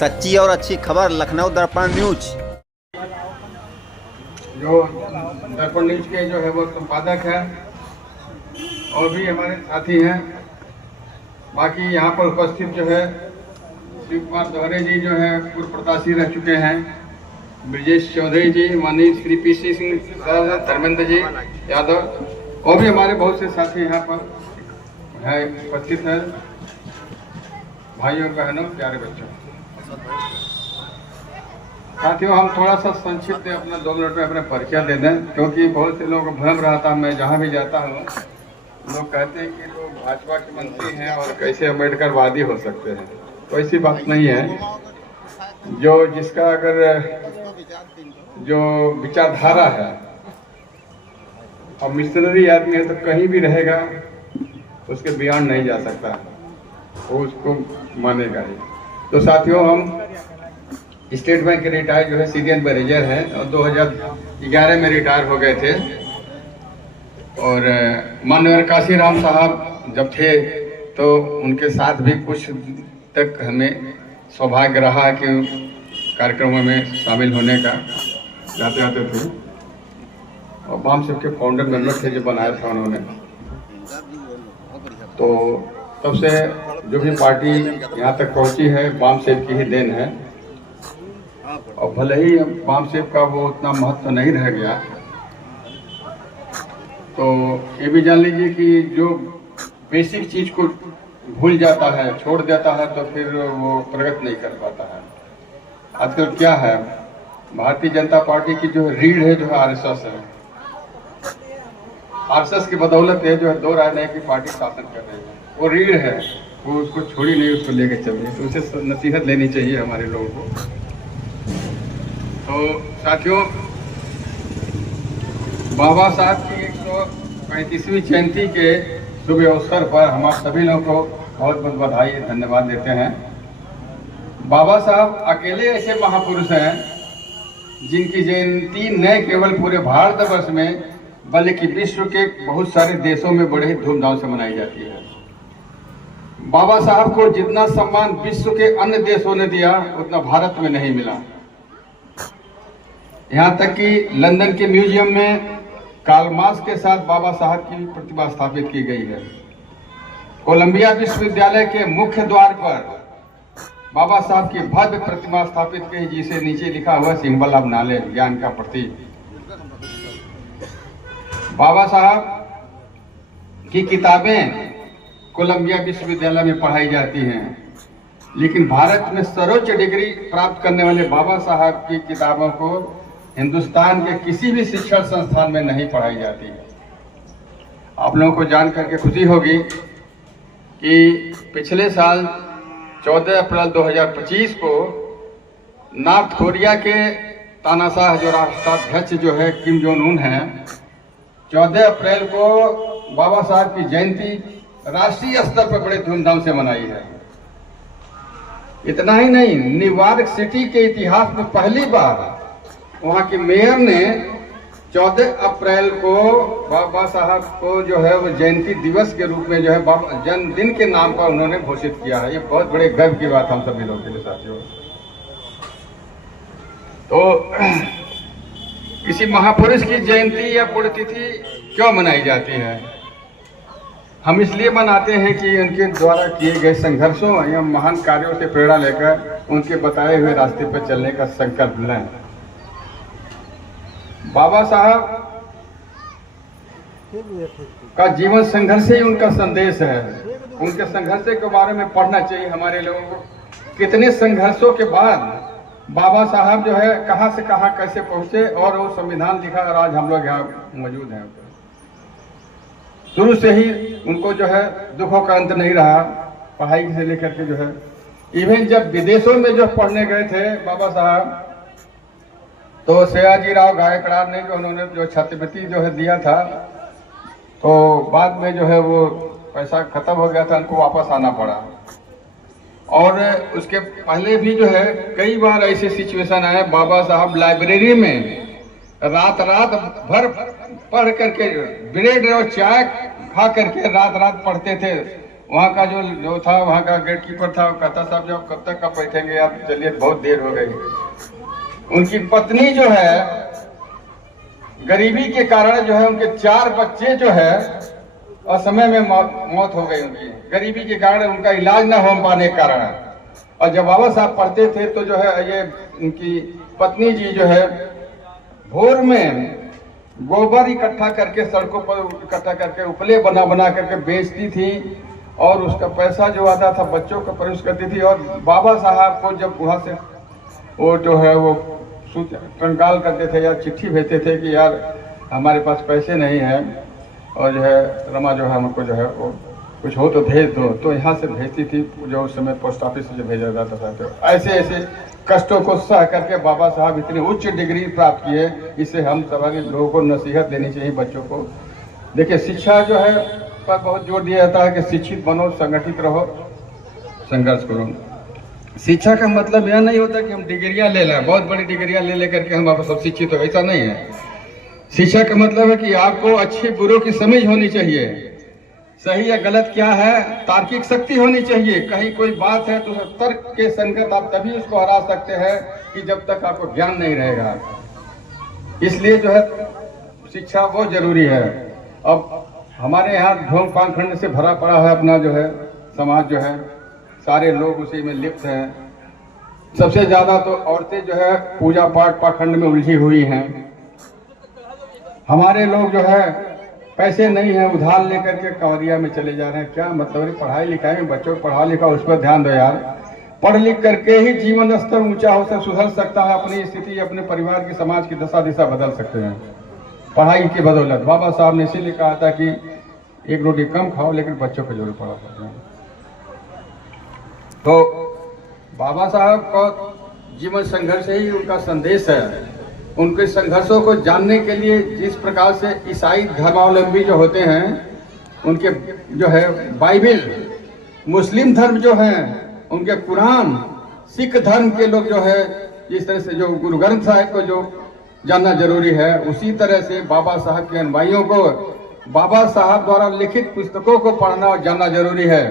सच्ची और अच्छी खबर लखनऊ दर्पण न्यूज। जो दर्पण न्यूज के जो है वो संपादक है और भी हमारे साथी हैं। बाकी यहाँ पर उपस्थित जो है शिव कुमार दोहरे जी जो है पूर्व प्रत्याशी रह चुके हैं, ब्रजेश चौधरी जी, माननीय श्री पीसी सिंह सर, धर्मेंद्र जी यादव और भी हमारे बहुत से साथी यहाँ पर है उपस्थित है। भाइयों बहनों प्यारे बच्चों, साथियों हम थोड़ा सा संक्षिप्त अपना 2 मिनट में अपना परिचय दे दें, क्योंकि बहुत से लोग भ्रम रहा था। मैं जहाँ भी जाता हूँ लोग कहते हैं कि लोग भाजपा के मंत्री हैं और कैसे अम्बेडकर वादी हो सकते हैं। तो ऐसी बात नहीं है। जो जिसका अगर जो विचारधारा है और मिशनरी आदमी है तो कहीं भी रहेगा, उसके बियॉन्ड नहीं जा सकता, वो उसको मानेगा ही। तो साथियों हम स्टेट बैंक के रिटायर जो है सीनियर मैनेजर हैं और 2011 में रिटायर हो गए थे। और माननीय काशीराम साहब जब थे तो उनके साथ भी कुछ तक हमें सौभाग्य रहा कि कार्यक्रमों में शामिल होने का, जाते आते थे। और बाम सेव के फाउंडर मेंबर थे जो बनाया था उन्होंने। तो तब से जो भी पार्टी यहाँ तक पहुँची है बाम सेव की ही देन है। और भले ही बाम सेव का वो उतना महत्व नहीं रह गया, तो ये भी जान लीजिए कि जो बेसिक चीज को भूल जाता है, छोड़ देता है, तो फिर वो प्रगति नहीं कर पाता है। आजकल क्या है, भारतीय जनता पार्टी की जो रीढ़ है जो है आरएसएस है। आरएसएस की बदौलत है जो है 2 राय नहीं की पार्टी शासन कर रही है। वो रीढ़ है, वो उसको छोड़ी नहीं, उसको लेके चलिए। तो उसे नसीहत लेनी चाहिए हमारे लोगों को। तो साथियों, बाबा साहब की 135वीं जयंती के शुभ अवसर पर हम आप सभी लोगों को बहुत बहुत बधाई धन्यवाद देते हैं। बाबा साहब अकेले ऐसे महापुरुष हैं जिनकी जयंती न केवल पूरे भारतवर्ष में बल्कि विश्व के बहुत सारे देशों में बड़े ही धूमधाम से मनाई जाती है। बाबा साहब को जितना सम्मान विश्व के अन्य देशों ने दिया उतना भारत में नहीं मिला। यहाँ तक कि लंदन के म्यूजियम में कार्ल मार्क्स के साथ बाबा साहब की प्रतिमा स्थापित की गई है। कोलंबिया विश्वविद्यालय के मुख्य द्वार पर बाबा साहब की भव्य प्रतिमा स्थापित की, जिसे नीचे लिखा हुआ सिंबल ऑफ नॉलेज, ज्ञान का प्रतीक। बाबा साहब की किताबें कोलंबिया विश्वविद्यालय में पढ़ाई जाती हैं, लेकिन भारत में सर्वोच्च डिग्री प्राप्त करने वाले बाबा साहब की किताबों को हिंदुस्तान के किसी भी शिक्षण संस्थान में नहीं पढ़ाई जाती है। आप लोगों को जान करके खुशी होगी कि पिछले साल 14 अप्रैल 2025 को नॉर्थ कोरिया के तानाशाह जो राष्ट्राध्यक्ष जो है किम जोंग उन हैं, 14 अप्रैल को बाबा साहब की जयंती राष्ट्रीय स्तर पर बड़े धूमधाम से मनाई है। इतना ही नहीं, न्यूयॉर्क सिटी के इतिहास में पहली बार वहाँ के मेयर ने 14 अप्रैल को बाबा साहब को जो है वो जयंती दिवस के रूप में जो है जन्मदिन के नाम पर उन्होंने घोषित किया है। ये बहुत बड़े गर्व की बात हम सभी लोगों के लिए साथियों। तो किसी महापुरुष की जयंती या पुण्यतिथि क्यों मनाई जाती है? हम इसलिए मनाते हैं कि उनके द्वारा किए गए संघर्षों या महान कार्यों से प्रेरणा लेकर उनके बताए हुए रास्ते पर चलने का संकल्प लें। बाबा साहब का जीवन संघर्ष ही उनका संदेश है। उनके संघर्ष के बारे में पढ़ना चाहिए हमारे लोगों को। कितने संघर्षों के बाद बाबा साहब जो है कहां से कहां कैसे पहुंचे और वो संविधान लिखा और आज हम लोग यहाँ मौजूद हैं। शुरू से ही उनको जो है दुखों का अंत नहीं रहा, पढ़ाई से लेकर के जो है। इवन जब विदेशों में जो पढ़ने गए थे बाबा साहब, तो सयाजीराव गायकवाड़ ने जो उन्होंने जो छात्रवृत्ति जो है दिया था, तो बाद में जो है वो पैसा खत्म हो गया था, उनको वापस आना पड़ा। और उसके पहले भी जो है कई बार ऐसे सिचुएशन आए, बाबा साहब लाइब्रेरी में रात भर पढ़ करके ब्रेड और चाय खा करके रात पढ़ते थे। वहाँ का जो था, वहाँ का गेट कीपर था, वो कहता साहब जब कब तक आप बैठेंगे आप, चलिए बहुत देर हो गई। उनकी पत्नी जो है गरीबी के कारण जो है, उनके 4 बच्चे जो है असमय में मौत हो गई उनकी, गरीबी के कारण, उनका इलाज न हो पाने के कारण। और जब बाबा साहब पढ़ते थे तो जो है ये उनकी पत्नी जी जो है भोर में गोबर इकट्ठा करके, सड़कों पर इकट्ठा करके उपले बना बना करके बेचती थी, और उसका पैसा जो आता था बच्चों को परवरिश करती थी। और बाबा साहब को जब वहाँ से वो जो है वो कंकाल करते थे या चिट्ठी भेजते थे कि यार हमारे पास पैसे नहीं है, और जो है रमा जो है हमको जो है वो कुछ हो तो भेज दो, तो यहाँ से भेजती थी, जो उस समय पोस्ट ऑफिस से जो भेजा जाता था। तो ऐसे ऐसे कष्टों को सह करके बाबा साहब इतनी उच्च डिग्री प्राप्त किए। इससे हम सभी लोगों को नसीहत देनी चाहिए बच्चों को। देखिए शिक्षा जो है पर बहुत जोर दिया जाता है कि शिक्षित बनो, संगठित रहो, संघर्ष करो। शिक्षा का मतलब यह नहीं होता कि हम डिग्रियां ले लें, बहुत बड़ी डिग्रियां ले लेकर के हम आप सब शिक्षित हो, ऐसा नहीं है। शिक्षा का मतलब है कि आपको अच्छे बुरों की समझ होनी चाहिए, सही या गलत क्या है, तार्किक शक्ति होनी चाहिए। कहीं कोई बात है तो तर्क के संगत आप तभी उसको हरा सकते हैं कि जब तक आपको ज्ञान नहीं रहेगा। इसलिए जो है शिक्षा बहुत जरूरी है। अब हमारे यहाँ ढोंग पाखंड से भरा पड़ा है अपना जो है समाज, जो है सारे लोग उसी में लिप्त हैं। सबसे ज्यादा तो औरतें जो है पूजा पाठ पाखंड में उलझी हुई हैं। हमारे लोग जो है पैसे नहीं है, उधार लेकर के कंवरिया में चले जा रहे हैं। क्या मतलब है? पढ़ाई लिखाई में बच्चों को पढ़ा लिखा, उस पर ध्यान दो यार। पढ़ लिख करके ही जीवन स्तर ऊंचा हो सकता, सुधर सकता है, अपनी स्थिति, अपने परिवार की, समाज की दशा दिशा बदल सकते हैं पढ़ाई की बदौलत। बाबा साहब ने इसीलिए कहा था कि एक रोटी कम खाओ लेकिन बच्चों को जरूर पढ़ा सकते हैं। तो बाबा साहब का जीवन संघर्ष ही उनका संदेश है। उनके संघर्षों को जानने के लिए जिस प्रकार से ईसाई धर्मावलंबी जो होते हैं उनके जो है बाइबिल, मुस्लिम धर्म जो है उनके कुरान, सिख धर्म के लोग जो है इस तरह से जो गुरु ग्रंथ साहिब को जो जानना जरूरी है, उसी तरह से बाबा साहब के अनुयायियों को बाबा साहब द्वारा लिखित पुस्तकों को पढ़ना और जानना जरूरी है।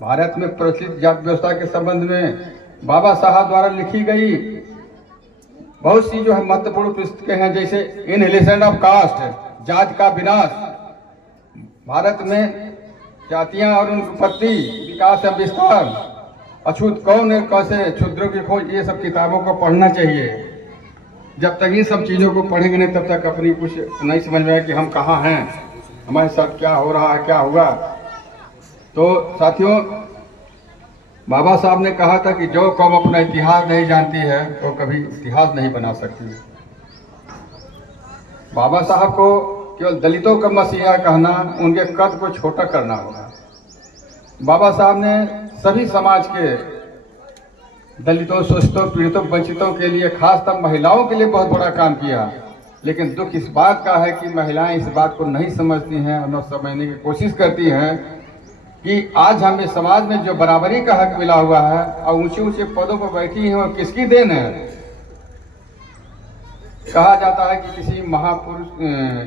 भारत में प्रचलित जाति व्यवस्था के संबंध में बाबा साहब द्वारा लिखी गई बहुत सी जो है महत्वपूर्ण पुस्तकें हैं, जैसे इनहेलेशन ऑफ कास्ट, जाति का विनाश, भारत में जातियां और उनकी उत्पत्ति, विकास एवं विस्तार, अछूत कौन है, कैसे क्षुद्रों की खोज, ये सब किताबों को पढ़ना चाहिए। जब तक ये सब चीजों को पढ़ेंगे नहीं तब तक अपनी कुछ नहीं समझ में आए कि हम कहाँ हैं, हमारे साथ क्या हो रहा है, क्या होगा। तो साथियों, बाबा साहब ने कहा था कि जो कौम अपना इतिहास नहीं जानती है तो कभी इतिहास नहीं बना सकती। बाबा साहब को केवल दलितों का मसीहा कहना, उनके कद को छोटा करना होगा। बाबा साहब ने सभी समाज के दलितों, शोषितों, पीड़ितों, वंचितों के लिए, खासतौर महिलाओं के लिए बहुत बड़ा काम किया। लेकिन दुख इस बात का है कि महिलाएं इस बात को नहीं समझती हैं और न समझने की कोशिश करती हैं कि आज हमें समाज में जो बराबरी का हक मिला हुआ है और ऊंचे ऊंचे पदों पर बैठी हैं, और किसकी देन है। कहा जाता है कि किसी महापुरुष,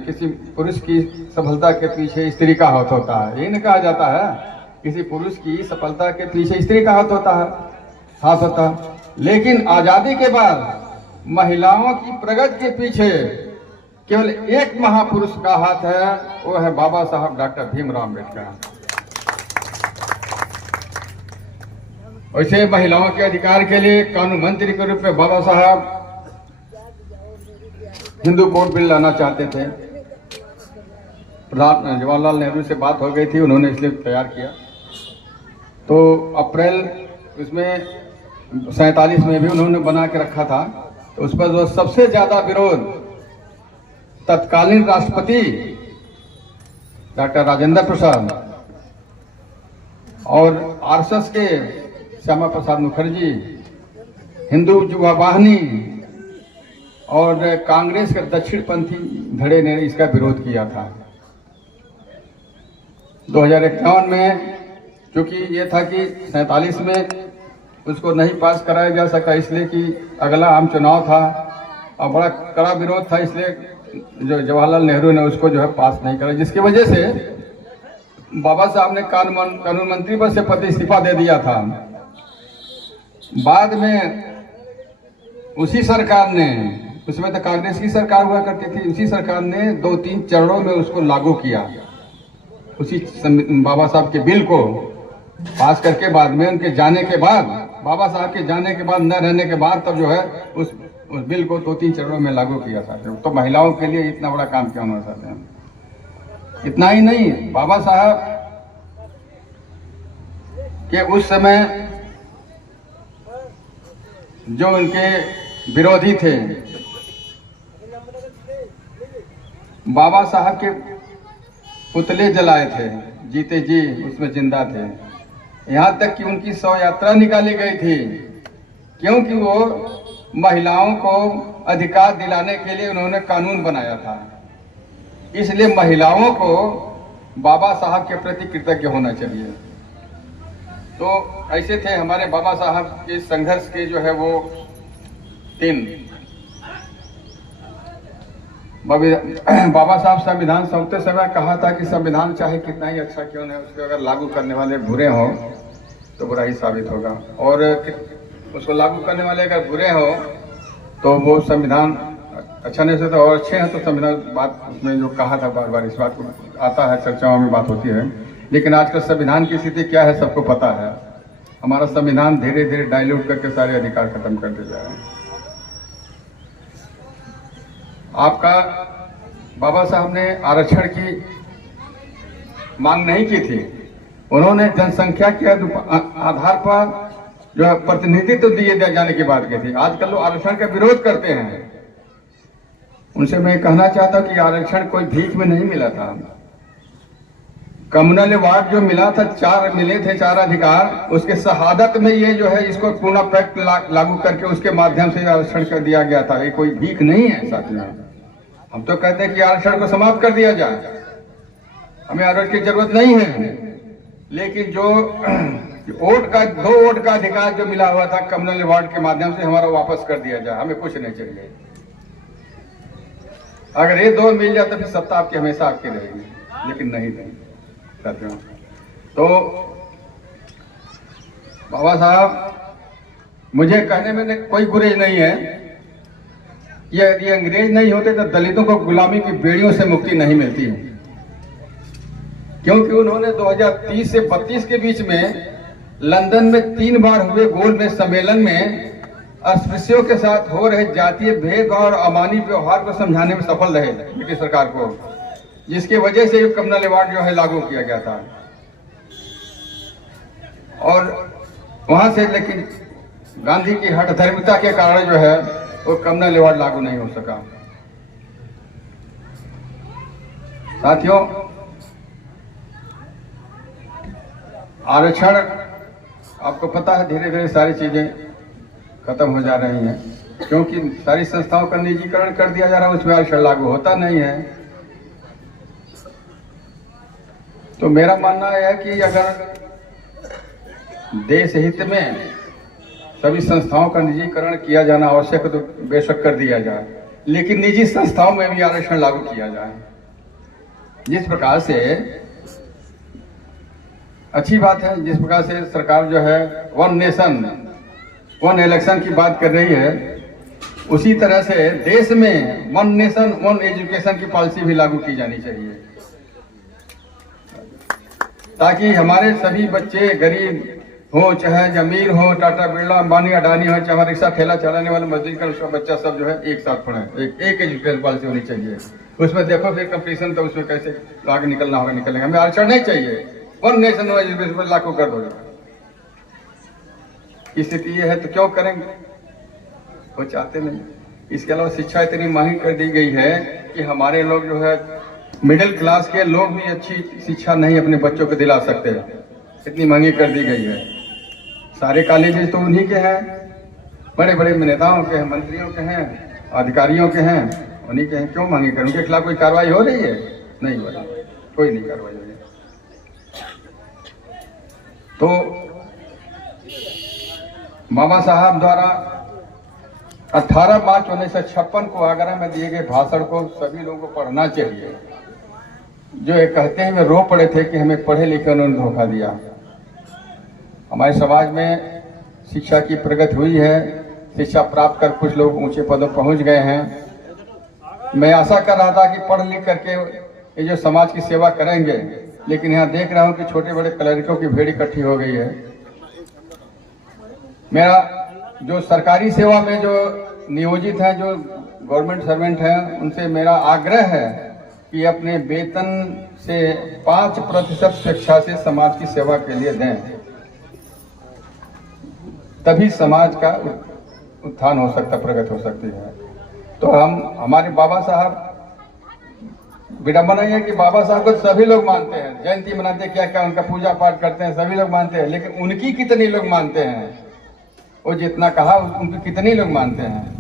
किसी पुरुष की सफलता के पीछे स्त्री का हाथ होता है। ये नहीं कहा जाता है किसी पुरुष की सफलता के पीछे स्त्री का हाथ होता है। लेकिन आजादी के बाद महिलाओं की प्रगति के पीछे केवल एक महापुरुष का हाथ है, वो है बाबा साहब डॉक्टर भीमराव अम्बेडकर। वैसे महिलाओं के अधिकार के लिए कानून मंत्री के रूप में बाबा साहब हिंदू कोड बिल लाना चाहते थे। जवाहरलाल नेहरू से बात हो गई थी, उन्होंने इसलिए तैयार किया। तो अप्रैल उसमें 47 में भी उन्होंने बना के रखा था। तो उस पर जो सबसे ज्यादा विरोध तत्कालीन राष्ट्रपति डॉक्टर राजेंद्र प्रसाद और आरएसएस के श्यामा प्रसाद मुखर्जी, हिंदू युवा वाहिनी और कांग्रेस के दक्षिणपंथी धड़े ने इसका विरोध किया था। 2051 में क्योंकि ये था कि 47 में उसको नहीं पास कराया जा सका, इसलिए कि अगला आम चुनाव था और बड़ा कड़ा विरोध था, इसलिए जो जवाहरलाल नेहरू ने उसको जो है पास नहीं करा, जिसकी वजह से बाबा साहब ने कानून मंत्री पद से पद इस्तीफा दे दिया था। बाद में उसी सरकार ने, उसमें तो कांग्रेस की सरकार हुआ करती थी, उसी सरकार ने 2-3 चरणों में उसको लागू किया, उसी बाबा साहब के बिल को पास करके बाद में उनके जाने के बाद, बाबा साहब के जाने के बाद, न रहने के बाद, तब जो है उस बिल को 2-3 चरणों में लागू किया था। तो महिलाओं के लिए इतना बड़ा काम क्यों होना चाहते हैं? इतना ही नहीं, बाबा साहब के उस समय जो उनके विरोधी थे, बाबा साहब के पुतले जलाए थे, जीते जी उसमें जिंदा थे। यहाँ तक कि उनकी शव यात्रा निकाली गई थी, क्योंकि वो महिलाओं को अधिकार दिलाने के लिए उन्होंने कानून बनाया था। इसलिए महिलाओं को बाबा साहब के प्रति कृतज्ञ होना चाहिए। तो ऐसे थे हमारे बाबा साहब के संघर्ष के जो है वो 3। बाबा साहब संविधान संशोधन समय कहा था कि संविधान चाहे कितना ही अच्छा क्यों नहीं, उसको अगर लागू करने वाले बुरे हो तो बुरा ही साबित होगा, और उसको लागू करने वाले अगर बुरे हो तो वो संविधान अच्छा नहीं होता, और अच्छे हैं तो संविधान, बात उसमें जो कहा था बार बार, इस बात को आता है, चर्चाओं में बात होती है। लेकिन आजकल संविधान की स्थिति क्या है सबको पता है। हमारा संविधान धीरे धीरे डाइल्यूट करके सारे अधिकार खत्म कर दिया जा रहे हैं। आपका बाबा साहब ने आरक्षण की मांग नहीं की थी, उन्होंने जनसंख्या के आधार पर जो है प्रतिनिधित्व दिए जाने की बात की थी। आजकल लोग आरक्षण का विरोध करते हैं, उनसे मैं कहना चाहता हूं कि आरक्षण कोई भीख में नहीं मिला था। कम्युनल वार्ड जो मिला था, 4 मिले थे, 4 अधिकार, उसके शहादत में ये जो है इसको पूर्ण पैक्ट लागू करके उसके माध्यम से आरक्षण कर दिया गया था। ये कोई भीख नहीं है साथियों। हम तो कहते हैं कि आरक्षण को समाप्त कर दिया जाए, हमें आरक्षण की जरूरत नहीं है। लेकिन जो वोट का 2 वोट का अधिकार जो मिला हुआ था कम्युनल वार्ड के माध्यम से, हमारा वापस कर दिया जाए, हमें कुछ नहीं चाहिए। अगर ये 2 मिल जाए तो फिर सत्ता आपकी हमेशा आपकी रहेगी, लेकिन नहीं साथियों। तो बाबा साहब, मुझे कहने में कोई गुरेज नहीं है, ये अंग्रेज नहीं होते तो दलितों को गुलामी की बेड़ियों से मुक्ति नहीं मिलती है, क्योंकि उन्होंने 2030 से 32 के बीच में लंदन में 3 बार हुए गोलमेज सम्मेलन में अस्पृश्यों के साथ हो रहे जातीय भेद और अमानवीय व्यवहार को समझाने में सफल रहे ब्रिटिश सरकार को, जिसकी वजह से कम्युनल वार्ड जो है लागू किया गया था। और वहां से लेकिन गांधी की हठधर्मिता के कारण जो है वो कम्युनल वार्ड लागू नहीं हो सका। साथियों, आरक्षण आपको पता है धीरे धीरे सारी चीजें खत्म हो जा रही हैं, क्योंकि सारी संस्थाओं का निजीकरण कर दिया जा रहा है, उसमें आरक्षण लागू होता नहीं है। तो मेरा मानना है कि अगर देश हित में सभी संस्थाओं का निजीकरण किया जाना आवश्यक है तो बेशक कर दिया जाए, लेकिन निजी संस्थाओं में भी आरक्षण लागू किया जाए। जिस प्रकार से अच्छी बात है, जिस प्रकार से सरकार जो है 1 नेशन 1 इलेक्शन की बात कर रही है, उसी तरह से देश में 1 नेशन 1 एजुकेशन की पॉलिसी भी लागू की जानी चाहिए, ताकि हमारे सभी बच्चे गरीब हो चाहे अमीर हो, टाटा बिरला अंबानी अडानी हो, चाहे रिक्शा ठेला चलाने वाले मजदूर का उसका बच्चा सब जो है एक साथ पढ़े। एक एजुकेशन पॉलिसी होनी चाहिए। उसमें देखो फिर कंपटीशन, तो उसमें कैसे आगे निकलना होगा निकलेंगे। हमें आरक्षण नहीं चाहिए, 1 नेशन 1 एजुकेशन पर लागू कर दो। स्थिति ये है तो क्यों करेंगे, वो चाहते नहीं। इसके अलावा शिक्षा इतनी महंगी कर दी गई है कि हमारे लोग जो है मिडिल क्लास के लोग भी अच्छी शिक्षा नहीं अपने बच्चों को दिला सकते, इतनी महंगी कर दी गई है। सारे कॉलेजेस तो उन्हीं के हैं, बड़े बड़े नेताओं के हैं, मंत्रियों के हैं, अधिकारियों के हैं, उन्हीं के हैं। क्यों महंगी करें? उनके खिलाफ कोई कार्रवाई हो रही है? नहीं हो रही, कोई नहीं कार्रवाई हो रही। तो बाबा साहब द्वारा 18 मार्च 1956 को आगरा में दिए गए भाषण को सभी लोगों को पढ़ना चाहिए। जो ये कहते हैं वे रो पड़े थे कि हमें पढ़े लिखे उन्होंने धोखा दिया। हमारे समाज में शिक्षा की प्रगति हुई है, शिक्षा प्राप्त कर कुछ लोग ऊंचे पदों पर पहुंच गए हैं। मैं आशा कर रहा था कि पढ़ लिख करके ये जो समाज की सेवा करेंगे, लेकिन यहाँ देख रहा हूँ कि छोटे बड़े क्लर्कों की भीड़ इकट्ठी हो गई है। मेरा जो सरकारी सेवा में जो नियोजित हैं, जो गवर्नमेंट सर्वेंट हैं, उनसे मेरा आग्रह है कि अपने वेतन से 5% स्वेच्छा से समाज की सेवा के लिए दें, तभी समाज का उत्थान हो सकता, प्रगति हो सकती है। तो हमारे बाबा साहब, विडंबना है कि बाबा साहब को सभी लोग मानते हैं, जयंती मनाते हैं, क्या क्या उनका पूजा पाठ करते हैं, सभी लोग मानते हैं, लेकिन उनकी कितनी लोग मानते हैं? वो जितना कहा उनकी कितनी लोग मानते हैं?